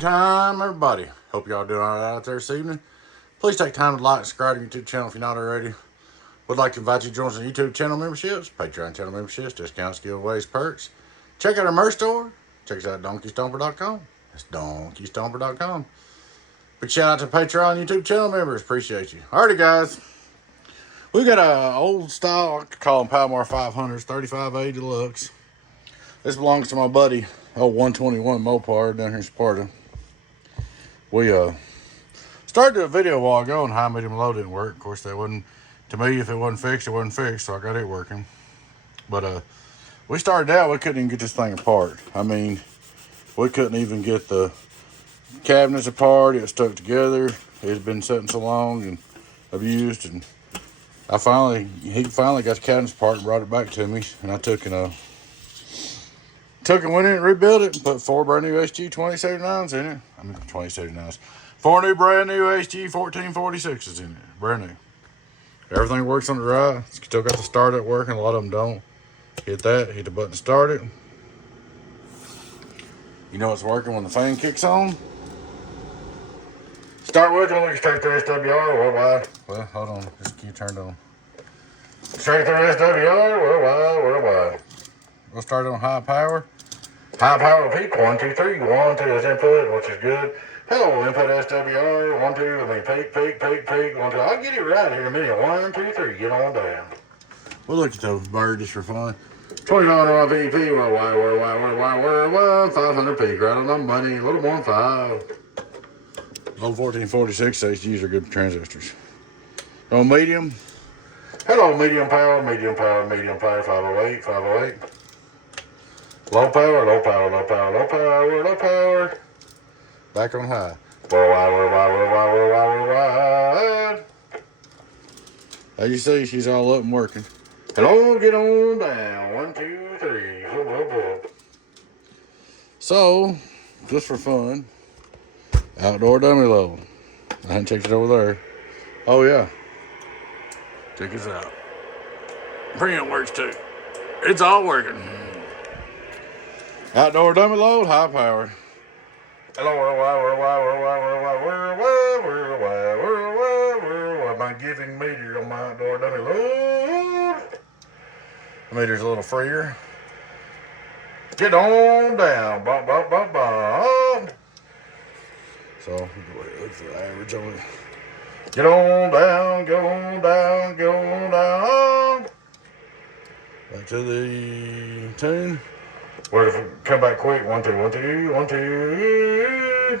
time, everybody. Hope y'all doing all right out there this evening. Please take time to like and subscribe to the YouTube channel if you're not already. Would like to invite you to join us on YouTube channel memberships, Patreon channel memberships, discounts, giveaways, perks. Check out our merch store. Check us out at DonkeyStomper.com. That's DonkeyStomper.com. Big shout out to Patreon YouTube channel members. Appreciate you. Alrighty, guys. We got a old style, I call them Palomar 500s, 35A Deluxe. This belongs to my buddy, old 121 Mopar down here in Sparta. We started a video a while ago and high, medium, low didn't work. Of course, that wasn't, to me, if it wasn't fixed, it wasn't fixed, so I got it working. But we started out, we couldn't even get this thing apart. I mean, we couldn't even get the cabinets apart. It was stuck together. It had been sitting so long and abused, and he finally got the cabinets apart and brought it back to me, and I took and went in and rebuilt it and put 4 brand new SG 2079s in it. I mean 2079s. 4 new brand new SG 1446s in it. Brand new. Everything works on the right. Still got the start up working. A lot of them don't. Hit that. Hit the button to start it. You know it's working when the fan kicks on. Start with, don't look straight through SWR worldwide. Well, hold on. Just keep turned on. Straight through SWR worldwide. We'll start on high power. High power peak, 1, 2, 3. 1, 2 is input, which is good. Hello, input SWR. 1, 2, I mean peak. 1, 2. I'll get it right here in a minute. 1, 2, 3. Get on down. We'll look at those birds just for fun. $20 VP, worldwide. 500 peak, right on the money. A little more than 5. Old 1446 HGs are good transistors. On medium. Hello, medium power, 508. Low power. Back on high. Worldwide. As you see, she's all up and working. Hello, get on down. 1, 2, 3. So, just for fun, outdoor dummy load. I hadn't checked it over there. Oh yeah. Check this out. Preamp works too. It's all working. Outdoor dummy load, high power. Hello, worldwide. My giving meter on my outdoor dummy load. The meter's a little freer. Get on down. Bop. So, look for the average on it. Get on down. Back to the tune. Where if we come back quick, 1, 2, 1, 2.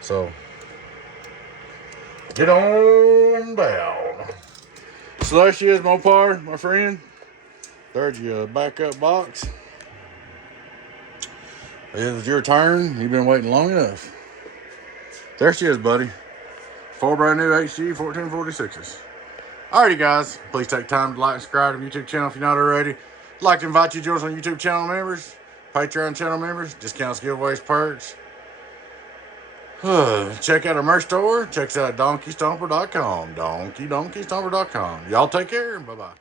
So, get on down. So there she is, Mopar, my friend. There's your backup box. It is your turn. You've been waiting long enough. There she is, buddy. 4 brand new HG 1446s. Alrighty, guys. Please take time to like and subscribe to the YouTube channel if you're not already. I'd like to invite you to join us on YouTube channel members, Patreon channel members, discounts, giveaways, perks. Check out our merch store. Check us out at DonkeyStomper.com. DonkeyStomper.com. Y'all take care. Bye-bye.